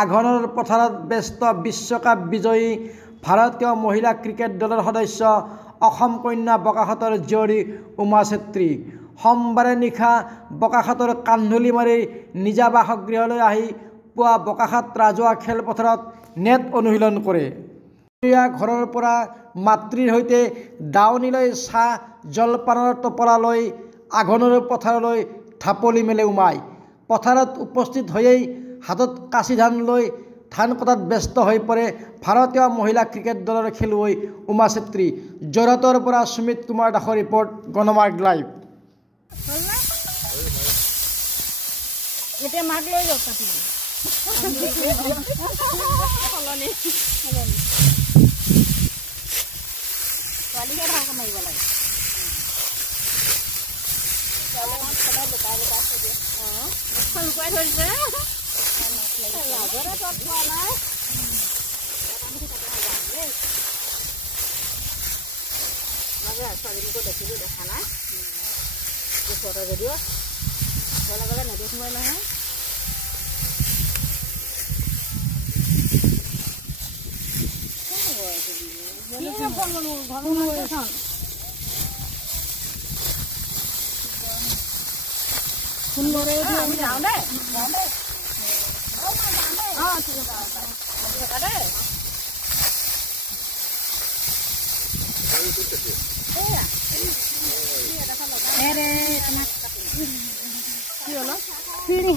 আঘনৰ পথাৰত ব্যস্ত বিশ্বকাপ বিজয়ী ভাৰতীয় মহিলা ক্ৰিকেট দলৰ সদস্য অসম কন্যা বোকাখাতৰ জীয়ৰী উমা চেত্ৰী সোমবাৰে নিশা বোকাখাতৰ কান্ধুলি মাৰি নিজা বাসগৃহলৈ আহি পুৱা বোকাখাত ৰাজহুৱা খেলপথাৰত নেট অনুশীলন কৰে। ঘৰৰ পৰা মাতৃৰ সৈতে দাৱনীলৈ চাহ জলপানৰ টোপোলা লৈ আঘনৰ পথাৰলৈ ঢাপলি মেলে উমাই। পথাৰত উপস্থিত হৈয়েই হাতত কাঁচি ধান লৈ ধান কটাত ব্যস্ত হৈ পৰে ভাৰতীয় মহিলা ক্ৰিকেট দলৰ খেলুৱৈ উমা চেত্ৰী। যোৰহাটৰ পৰা সুমিত কুমাৰ দাসৰ ৰিপৰ্ট, গণমাৰ্গ লাইভ। Ini